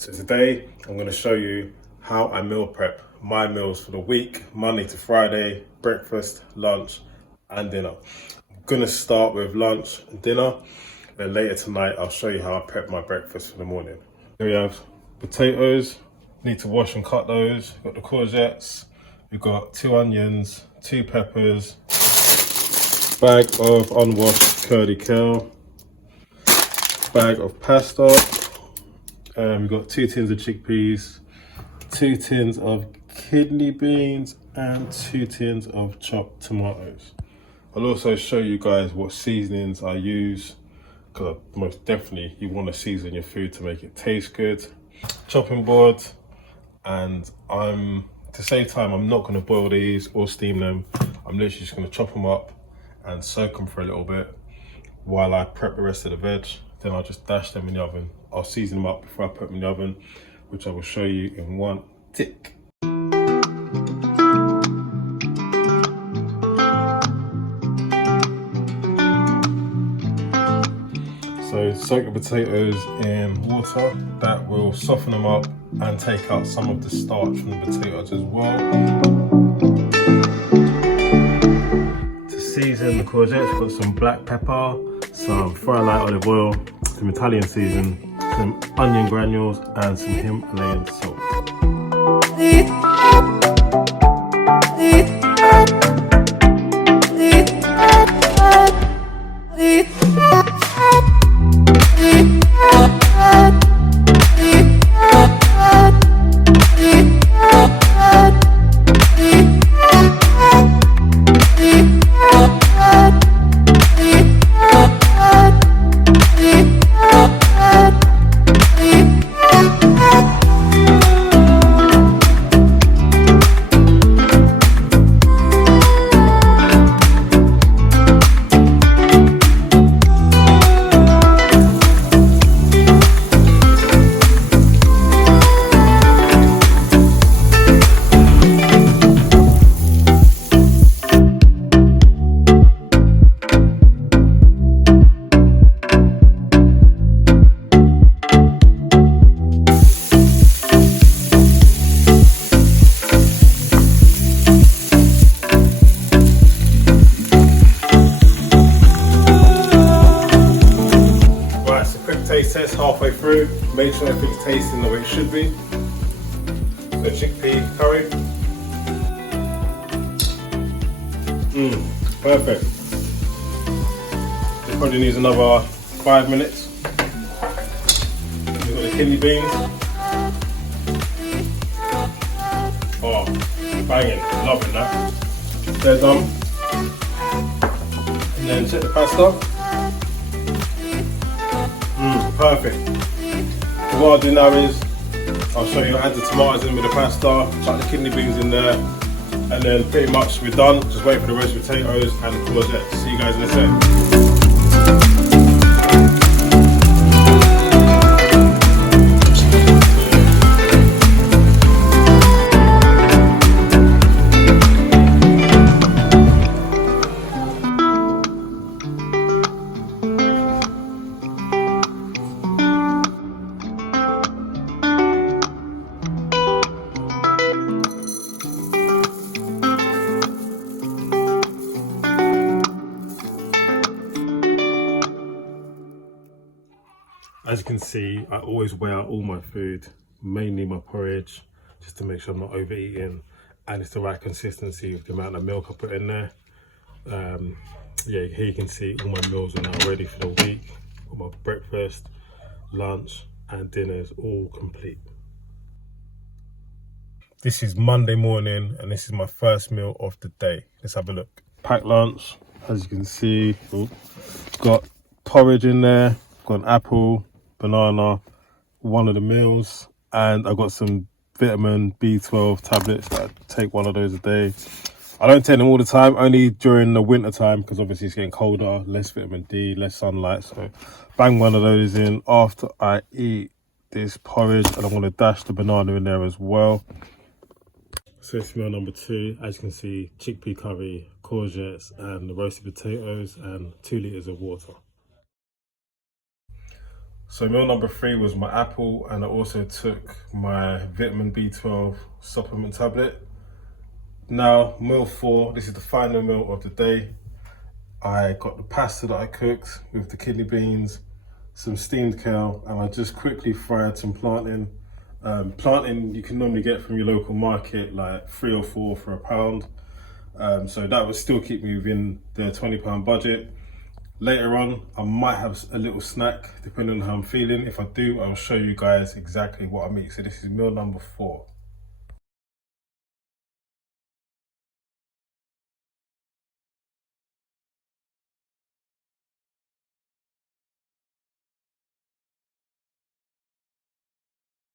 So today I'm going to show you how I meal prep my meals for the week, Monday to Friday, breakfast, lunch and dinner. I'm going to start with lunch and dinner, then later tonight I'll show you how I prep my breakfast for the morning. Here we have potatoes, need to wash and cut those. We've got the courgettes, we've got 2 onions, 2 peppers, bag of unwashed curly kale, bag of pasta. We've got 2 tins of chickpeas, 2 tins of kidney beans and 2 tins of chopped tomatoes. I'll also show you guys what seasonings I use, because most definitely you want to season your food to make it taste good. Chopping board, and to save time, I'm not going to boil these or steam them. I'm literally just going to chop them up and soak them for a little bit while I prep the rest of the veg. Then I'll just dash them in the oven. I'll season them up before I put them in the oven, which I will show you in one tick. So soak the potatoes in water. That will soften them up and take out some of the starch from the potatoes as well. To season the courgettes, got some black pepper, some fried light olive oil, some Italian season, some onion granules and some Himalayan salt. Taste test halfway through, make sure everything's tasting the way it should be. So chickpea curry. Perfect. This probably needs another 5 minutes. We've got the kidney beans. Oh, banging, loving that. They're done. And then check the pasta. Perfect. So what I'll do now is I'll show you, add the tomatoes in with the pasta, chuck the kidney beans in there, and then pretty much we're done. Just wait for the roast potatoes and the courgette. See you guys in a sec. As you can see, I always weigh out all my food, mainly my porridge, just to make sure I'm not overeating and it's the right consistency with the amount of milk I put in there. Yeah, here you can see all my meals are now ready for the week. All my breakfast, lunch and dinner is all complete. This is Monday morning and this is my first meal of the day. Let's have a look. Packed lunch, as you can see, got porridge in there, got an apple, banana, one of the meals, and I got some vitamin B12 tablets that I take one of those a day. I don't take them all the time, only during the winter time, because obviously it's getting colder, less vitamin D, less sunlight, so bang one of those in after I eat this porridge, and I'm going to dash the banana in there as well. So it's meal number 2. As you can see, chickpea curry, courgettes and the roasted potatoes and 2 litres of water. So meal number 3 was my apple, and I also took my vitamin B12 supplement tablet. Now, meal 4, this is the final meal of the day. I got the pasta that I cooked with the kidney beans, some steamed kale, and I just quickly fried some plantain. Plantain you can normally get from your local market, like 3 or 4 for £1. So that would still keep me within the £20 budget. Later on, I might have a little snack depending on how I'm feeling. If I do, I'll show you guys exactly what I'm eating. So this is meal number 4.